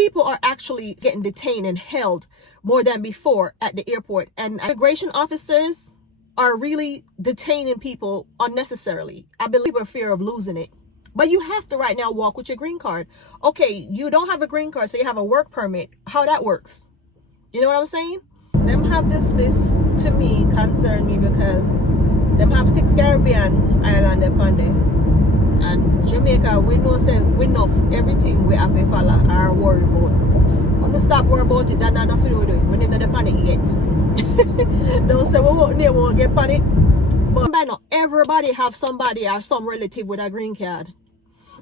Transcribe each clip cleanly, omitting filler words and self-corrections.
People are actually getting detained and held more than before at the airport, and immigration officers are really detaining people unnecessarily. I believe a fear of losing it. But you have to right now walk with your green card. Okay, you don't have a green card, so you have a work permit. How that works? You know what I'm saying? Them have this list to me concern me because them have 6 Caribbean Islands upon there. And Jamaica, we know say we know everything we have to follow or worry about. When we stop worry about it, that's not nothing to do. We never panic yet. Don't say we won't get panic. But by now, everybody have somebody or some relative with a green card.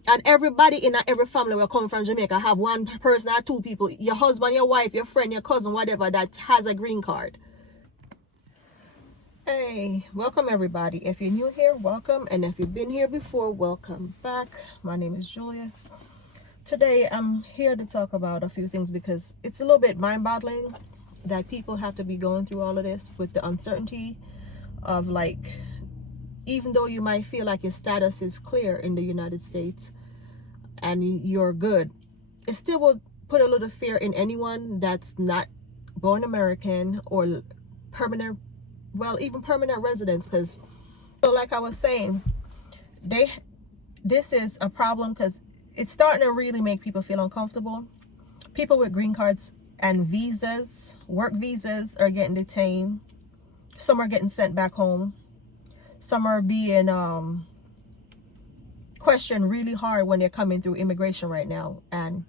And everybody in every family will come from Jamaica have one person or 2 people, your husband, your wife, your friend, your cousin, whatever, that has a green card. Hey, welcome everybody. If you're new here, welcome. And if you've been here before, welcome back. My name is Julia. Today, I'm here to talk about a few things because it's a little bit mind-boggling that people have to be going through all of this with the uncertainty of, like, even though you might feel like your status is clear in the United States and you're good, it still will put a little fear in anyone that's not born American or permanent, well, even permanent residents. Because, so like I was saying, this is a problem because it's starting to really make people feel uncomfortable. People with green cards and visas, work visas, are getting detained. Some are getting sent back home. Some are being questioned really hard when they're coming through immigration right now. And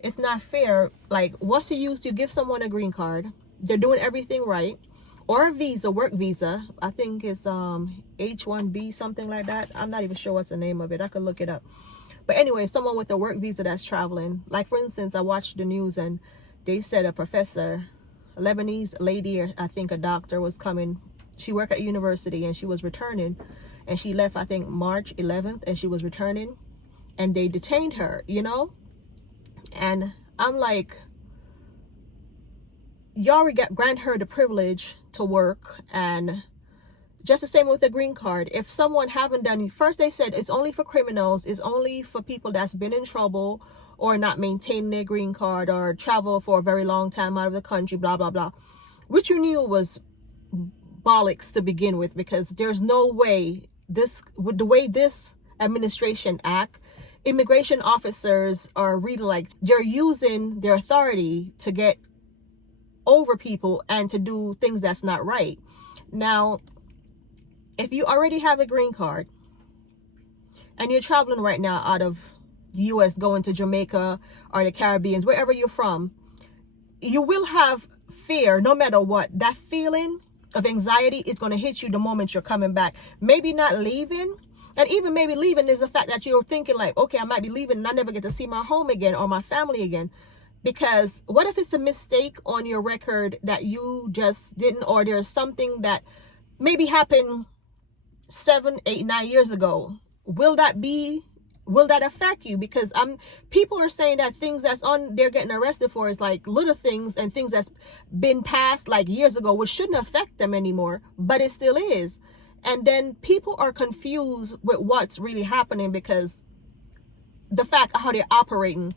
it's not fair. Like, what's the use? You give someone a green card, they're doing everything right, or a visa, work visa. I think it's H-1B, something like that. I'm not even sure what's the name of it. I could look it up. But anyway, someone with a work visa that's traveling. Like, for instance, I watched the news and they said a professor, a Lebanese lady, or I think a doctor, was coming. She worked at a university and she was returning, and she left, I think, March 11th, and she was returning, and they detained her, you know? And I'm like, y'all grant her the privilege to work. And just the same with the green card. If someone haven't done, first they said it's only for criminals, it's only for people that's been in trouble or not maintaining their green card or travel for a very long time out of the country, blah, blah, blah. Which you knew was bollocks to begin with, because there's no way this, with the way this administration act, immigration officers are really, like, they're using their authority to get over people and to do things that's not right. Now, if you already have a green card and you're traveling right now out of the US going to Jamaica or the Caribbean, wherever you're from, you will have fear no matter what. That feeling of anxiety is going to hit you the moment you're coming back. Maybe not leaving, and even maybe leaving is the fact that you're thinking like, okay, I might be leaving and I never get to see my home again or my family again. Because what if it's a mistake on your record that you just didn't, or there's something that maybe happened 7, 8, 9 years ago? Will that affect you? Because people are saying that things that's on they're getting arrested for is like little things and things that's been passed like years ago, which shouldn't affect them anymore, but it still is. And then people are confused with what's really happening because the fact of how they're operating,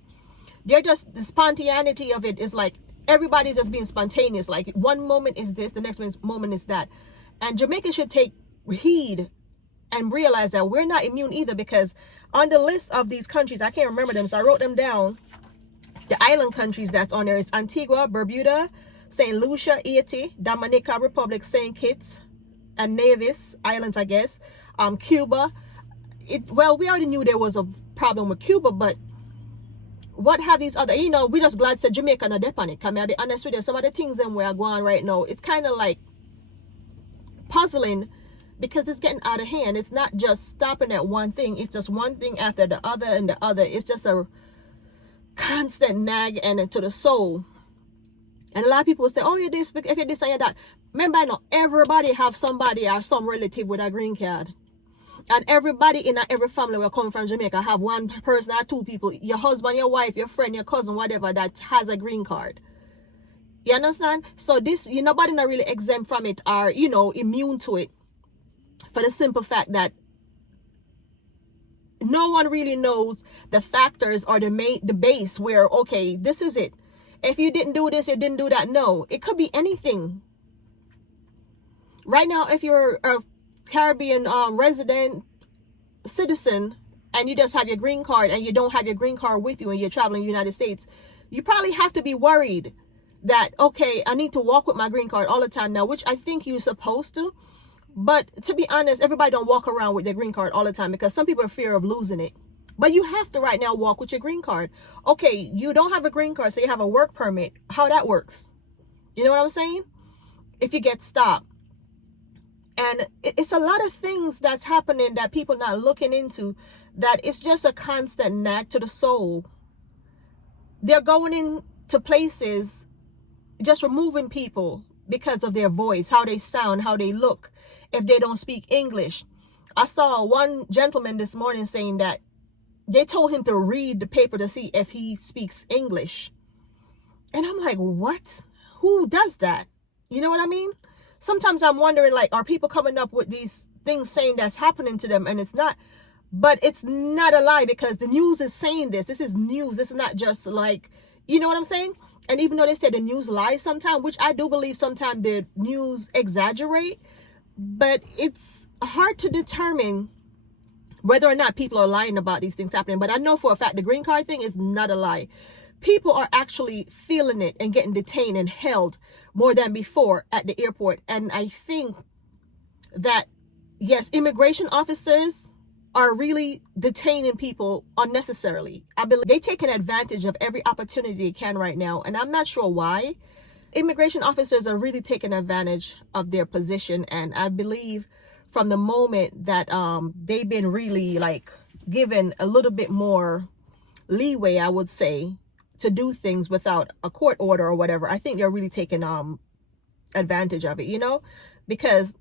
they're just, the spontaneity of it is like everybody's just being spontaneous. Like, one moment is this, the next moment is that. And Jamaica should take heed and realize that we're not immune either, because on the list of these countries, I can't remember them, so I wrote them down. The island countries that's on there is Antigua, Barbuda, St. Lucia, Haiti, Dominica Republic, St. Kitts and Nevis Islands, I guess, Cuba. Well, we already knew there was a problem with Cuba, but what have these other, you know, we just glad to Jamaica not depend on it. Can I be honest with you? Some of the things them where I go on right now, it's kind of like puzzling, because it's getting out of hand. It's not just stopping at one thing. It's just one thing after the other and the other. It's just a constant nag and to the soul. And a lot of people say, oh, you're this, if you're this and you're that. Remember, I know everybody have somebody or some relative with a green card. And everybody in every family will come from Jamaica have one person or 2 people, your husband, your wife, your friend, your cousin, whatever, that has a green card. You understand? So this, nobody not really exempt from it or, you know, immune to it, for the simple fact that no one really knows the factors or the base where, okay, this is it. If you didn't do this, you didn't do that. No, it could be anything. Right now, if you're a Caribbean resident citizen and you just have your green card and you don't have your green card with you and you're traveling the United States, you probably have to be worried that, okay, I need to walk with my green card all the time now, which I think you're supposed to. But to be honest, everybody don't walk around with their green card all the time because some people are fear of losing it. But you have to right now walk with your green card. Okay, you don't have a green card, so you have a work permit. How that works? You know what I'm saying? If you get stopped. And it's a lot of things that's happening that people not looking into, that it's just a constant nag to the soul. They're going into places, just removing people because of their voice, how they sound, how they look, if they don't speak English. I saw one gentleman this morning saying that they told him to read the paper to see if he speaks English. And I'm like, what? Who does that? You know what I mean? Sometimes I'm wondering, like, are people coming up with these things saying that's happening to them and it's not? But it's not a lie because the news is saying this. This is news. This is not just like, you know what I'm saying? And even though they say the news lies sometimes, which I do believe sometimes the news exaggerate, but it's hard to determine whether or not people are lying about these things happening. But I know for a fact the green card thing is not a lie. People are actually feeling it and getting detained and held more than before at the airport. And I think that, yes, immigration officers are really detaining people unnecessarily. I believe they're taking advantage of every opportunity they can right now. And I'm not sure why. Immigration officers are really taking advantage of their position. And I believe from the moment that they've been really like given a little bit more leeway, I would say, to do things without a court order or whatever, I think they're really taking advantage of it, you know, because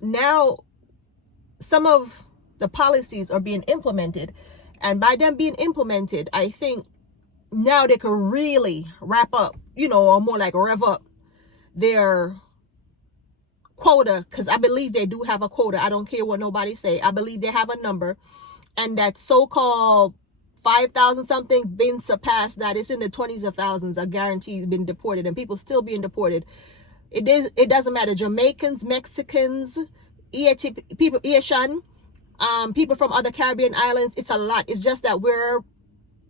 now some of the policies are being implemented, and by them being implemented, I think now they can really wrap up, you know, or more like rev up their quota, because I believe they do have a quota. I don't care what nobody say. I believe they have a number, and that so-called 5,000 something been surpassed. That it's in the 20s of thousands are guaranteed been deported, and people still being deported. It doesn't matter. Jamaicans, Mexicans, people, Asian, people from other Caribbean islands. It's a lot. It's just that we're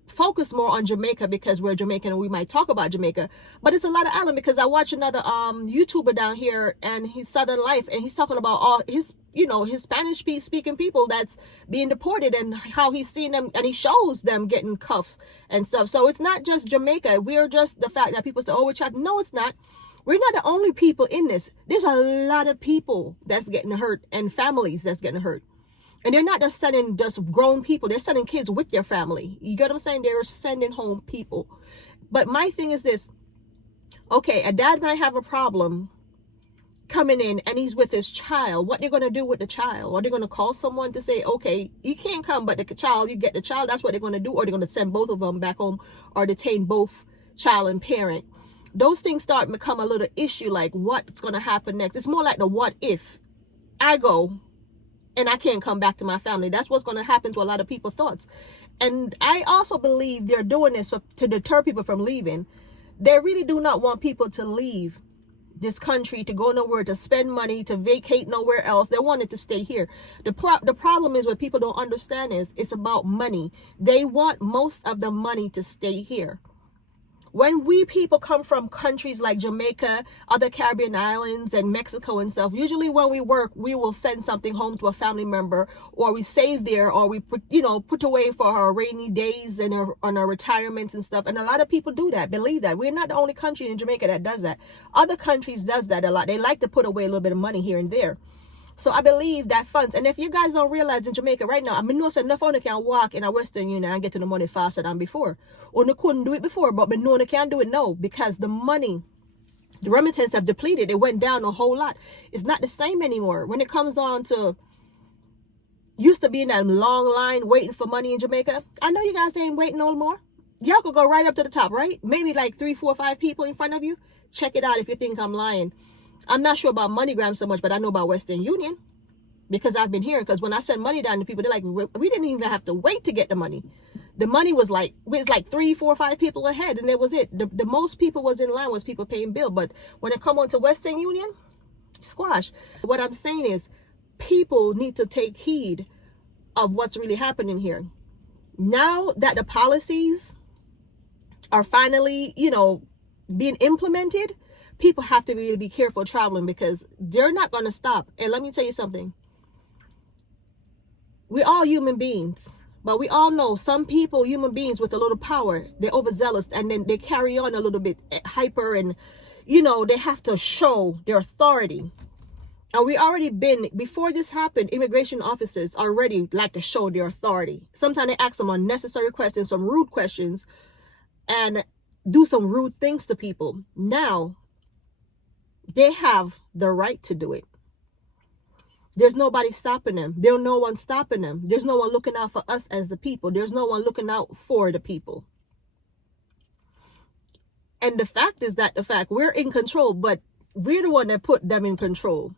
focused more on Jamaica because we're Jamaican and we might talk about Jamaica, but it's a lot of island. Because I watch another YouTuber down here, and he's Southern Life, and he's talking about all his, you know, his Spanish speaking people that's being deported and how he's seen them, and he shows them getting cuffs and stuff. So it's not just Jamaica. We're just the fact that people say, oh, we're chatting. No, it's not. We're not the only people in this. There's a lot of people that's getting hurt and families that's getting hurt. And they're not just sending just grown people. They're sending kids with their family. You get what I'm saying? They're sending home people. But my thing is this. Okay, a dad might have a problem coming in and he's with his child. What they're going to do with the child? Are they going to call someone to say, okay, you can't come, but the child, you get the child? That's what they're going to do. Or they're going to send both of them back home or detain both child and parent. Those things start to become a little issue, like what's going to happen next. It's more like the what if I go and I can't come back to my family. That's what's going to happen to a lot of people's thoughts. And I also believe they're doing this to deter people from leaving. They really do not want people to leave this country, to go nowhere, to spend money, to vacate nowhere else. They want it to stay here. The problem is what people don't understand is it's about money. They want most of the money to stay here. When we people come from countries like Jamaica, other Caribbean islands, and Mexico and stuff, usually when we work, we will send something home to a family member, or we save there, or we put away for our rainy days and on our retirements and stuff. And a lot of people do that, believe that. We're not the only country in Jamaica that does that. Other countries does that a lot. They like to put away a little bit of money here and there. So I believe that funds, and if you guys don't realize in Jamaica right now, I mean, no, so enough of you can walk in a Western Union and get to the money faster than before. Or they couldn't do it before, but no, they can't do it now because the money, the remittance have depleted. It went down a whole lot. It's not the same anymore. When it comes on to, used to be in that long line waiting for money in Jamaica. I know you guys ain't waiting no more. Y'all could go right up to the top, right? Maybe like 3, 4, 5 people in front of you. Check it out if you think I'm lying. I'm not sure about MoneyGram so much, but I know about Western Union. because I've been hearing, because when I send money down to people, they're like, we didn't even have to wait to get the money. The money was like 3, 4, 5 people ahead, and that was it. The most people was in line was people paying bill. But when it come on to Western Union, squash. What I'm saying is, people need to take heed of what's really happening here. Now that the policies are finally, being implemented, people have to really be careful traveling, because they're not going to stop. And let me tell you something. We're all human beings, but we all know some people, human beings with a little power, they're overzealous, and then they carry on a little bit hyper, and they have to show their authority. And we already been, before this happened, immigration officers already like to show their authority. Sometimes they ask some unnecessary questions, some rude questions, and do some rude things to people. Now, they have the right to do it. There's nobody stopping them. There's no one stopping them. There's no one looking out for us as the people. There's no one looking out for the people. And the fact is that we're in control, but we're the one that put them in control.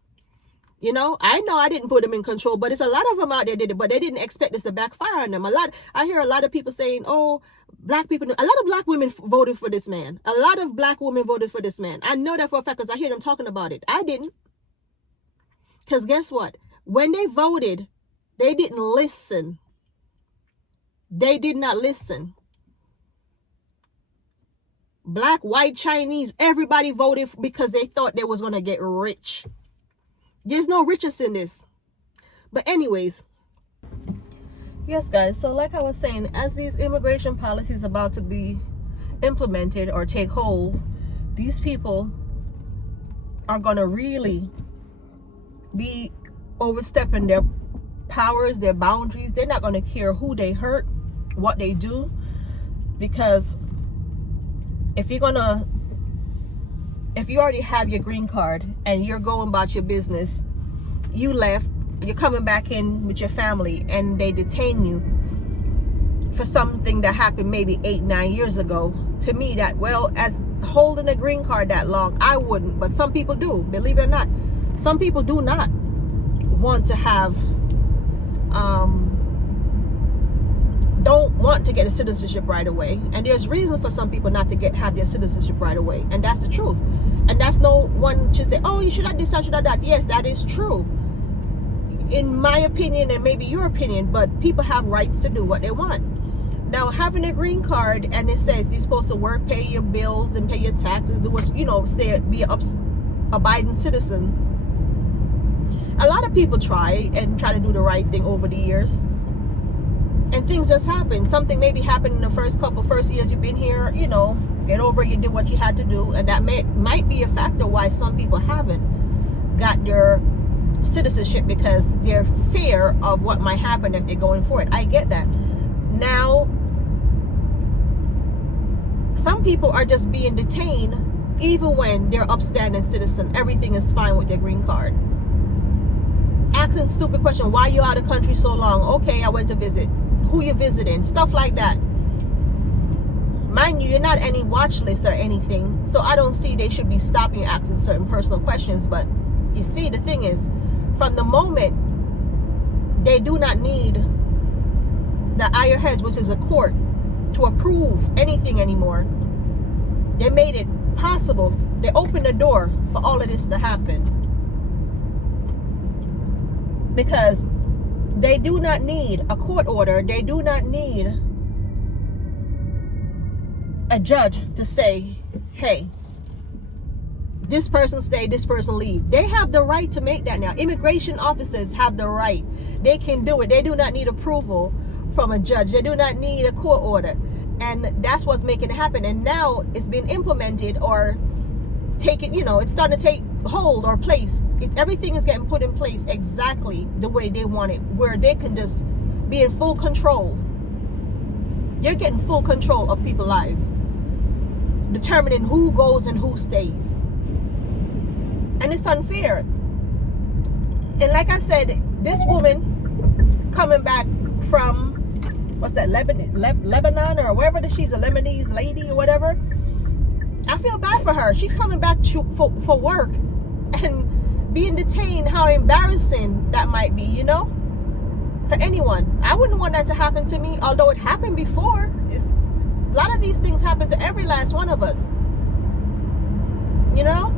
I know I didn't put them in control, but it's a lot of them out there did it, but they didn't expect this to backfire on them. I hear a lot of people saying, oh, black people, a lot of black women voted for this man. A lot of black women voted for this man. I know that for a fact, because I hear them talking about it. I didn't. Because guess what? When they voted, they didn't listen. They did not listen. Black, white, Chinese, everybody voted because they thought they was going to get rich. There's no riches in this. But anyways, yes, guys. So like I was saying, as these immigration policies about to be implemented or take hold, these people are going to really be overstepping their powers, their boundaries. They're not going to care who they hurt, what they do, because if you already have your green card and you're going about your business, you left, you're coming back in with your family, and they detain you for something that happened maybe 8, 9 years ago. To me, that, well, as holding a green card that long, I wouldn't, but some people do, believe it or not. Some people do not want to have, don't want to get a citizenship right away. And there's reason for some people not to have their citizenship right away. And that's the truth. And that's no one should say, oh, you should have this, you should have that. Yes, that is true. In my opinion, and maybe your opinion, but people have rights to do what they want. Now, having a green card, and it says you're supposed to work, pay your bills, and pay your taxes, do what, be an abiding citizen. A lot of people try to do the right thing over the years, and things just happen. Something maybe happened in the first years you've been here, get over it, you did what you had to do, and that might be a factor why some people haven't got their citizenship, because they're fear of what might happen if they're going for it. I get that. Now, some people are just being detained even when they're upstanding citizen, everything is fine with their green card. Asking stupid question, why you out of country so long? Okay, I went to visit. Who you visiting? Stuff like that. Mind you, you're not any watch list or anything, so I don't see they should be stopping you asking certain personal questions. But you see, the thing is, from the moment they do not need the higher heads, which is a court, to approve anything anymore, they made it possible. They opened the door for all of this to happen, because they do not need a court order. They do not need a judge to say, hey, this person stay, this person leave. They have the right to make that now. Immigration officers have the right. They can do it. They do not need approval from a judge. They do not need a court order. And that's what's making it happen. And now it's been implemented or taken, it's starting to take hold or place. Everything is getting put in place exactly the way they want it, where they can just be in full control. You're getting full control of people's lives, determining who goes and who stays. And it's unfair. And like I said, this woman coming back from, what's that, Lebanon or wherever, she's a Lebanese lady or whatever. I feel bad for her. She's coming back for work, and being detained, how embarrassing that might be, you know, for anyone. I wouldn't want that to happen to me, although it happened before. A lot of these things happen to every last one of us, you know.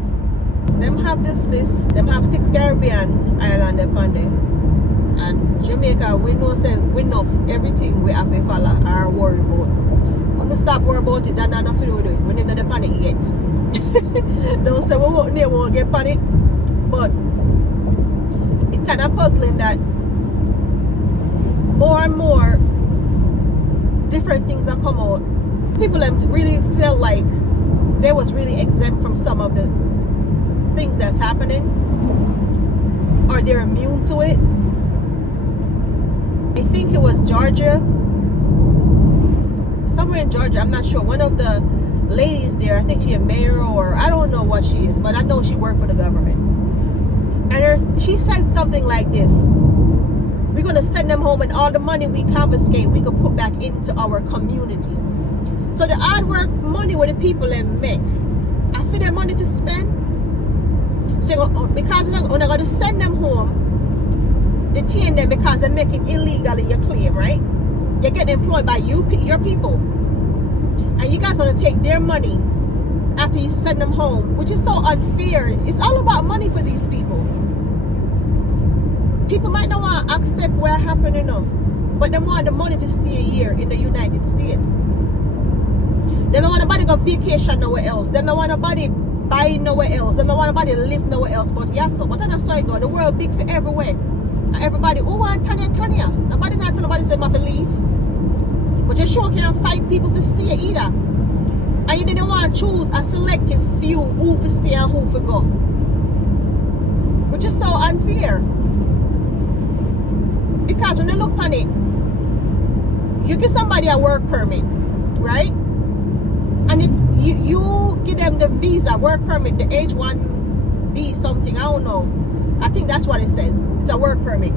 Them have this list. Them have 6 Caribbean islands upon there. And Jamaica, we know everything we have to follow or worry about. When we stop worry about it, then nothing to do with it. We never get panic yet. Don't say we won't get panic. But it's kind of puzzling that more and more different things are come out. People really feel like they was really exempt from some of the things that's happening, or they're immune to it. I think it was Georgia, somewhere in Georgia, I'm not sure. One of the ladies there, I think she's a mayor, or I don't know what she is, but I know she worked for the government. And she said something like this: we're going to send them home, and all the money we confiscate, we could put back into our community. So the hard work money where the people make, I feel that money to spend. So because you're not going to send them home, detain them because they're making illegally your claim, right? You're getting employed by your people, and you guys going to take their money after you send them home, which is so unfair. It's all about money for these people. People might not want to accept what happened, you know, but they want the money to stay here in the United States. They don't want nobody go vacation nowhere else. They don't want nobody buy nowhere else. They don't want nobody live nowhere else. But yes, so but that's how it go. The world big for everywhere. And everybody, who want Tanya? Nobody not tell nobody say I leave. But you sure can't fight people for stay either. And you didn't want to choose a selective few who for stay and who for go. Which is so unfair. Because when they look on it, you give somebody a work permit, right? And you give them the visa, work permit, the H1B something, I don't know. I think that's what it says. It's a work permit.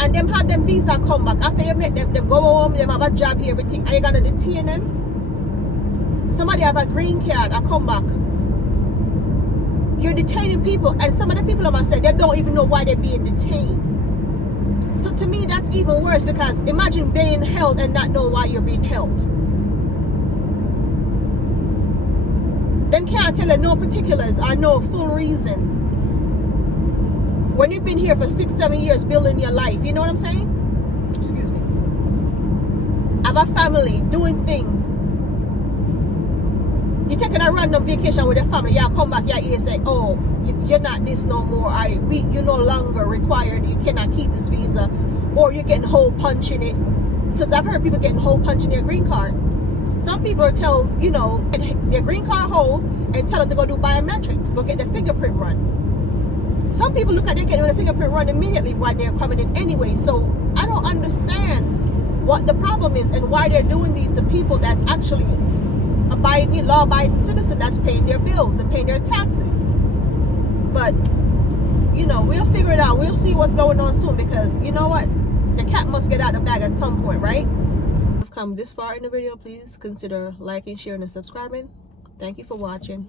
And them have them visa come back. After you make them go home, them have a job here, everything. Are you going to detain them? Somebody have a green card, I come back. You're detaining people, and some of the people have said they don't even know why they're being detained. So to me, that's even worse, because imagine being held and not know why you're being held. Them can't tell you no particulars or no full reason. When you've been here for 6-7 years building your life, you know what I'm saying? Excuse me. Have a family, doing things. You're taking a random vacation with your family, y'all come back, y'all here say, oh, you're not this no more, you're no longer required, you cannot keep this visa, or you're getting hole punch in it. Because I've heard people getting hole punch in their green card. Some people tell, you know, their green card hold and tell them to go do biometrics, go get their fingerprint run. Some people look at they getting the fingerprint run immediately when they're coming in anyway. So I don't understand what the problem is and why they're doing these to people that's actually law-abiding citizen that's paying their bills and paying their taxes. But you know, we'll figure it out. We'll see what's going on soon, because you know what, the cat must get out of the bag at some point, right? If you've come this far in the video, please consider liking, sharing, and subscribing. Thank you for watching.